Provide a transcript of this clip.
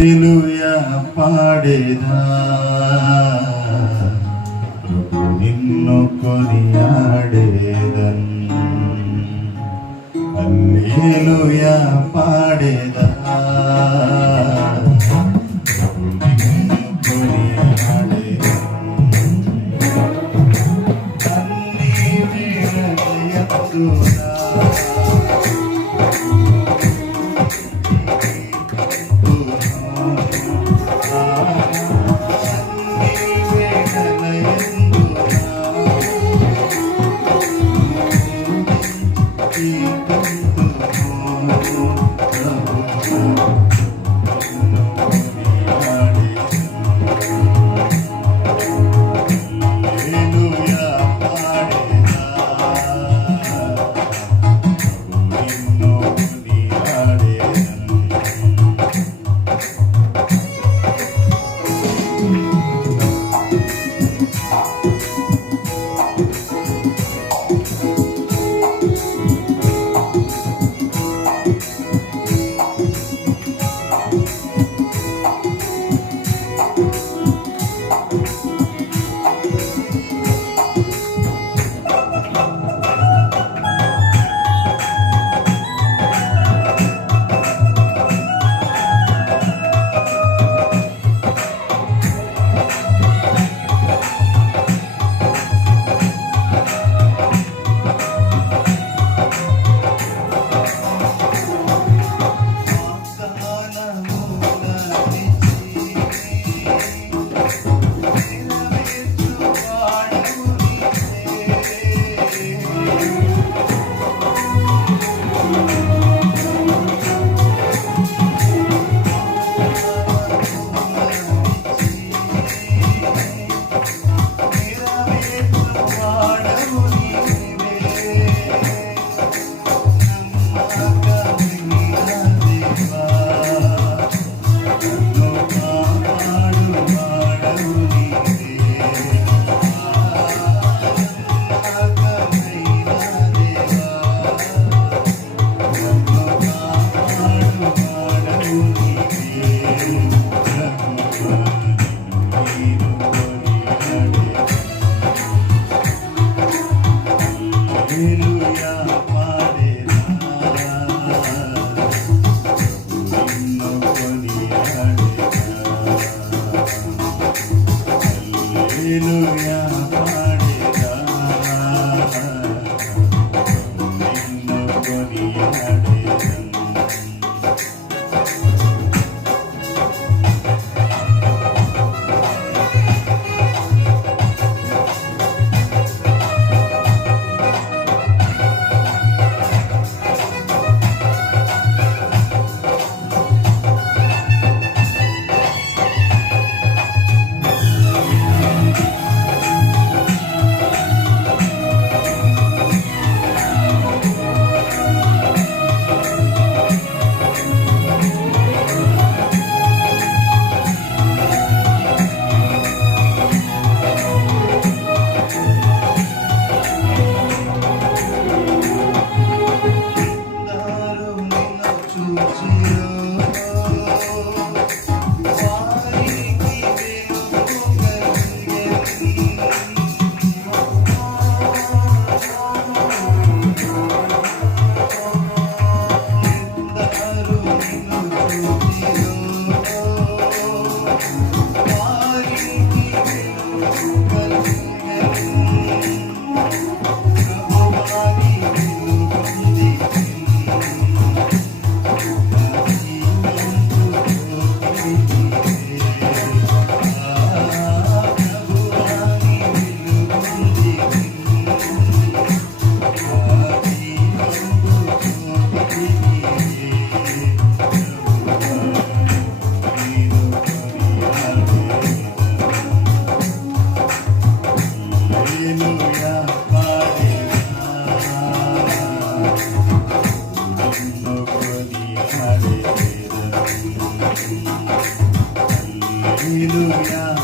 హల్లెలూయా పాడేదా. ప్రభు నిన్ను కొనియాడేదన్. హల్లెలూయా పాడేదా. ప్రభు నిన్ను see. Hallelujah. Hallelujah.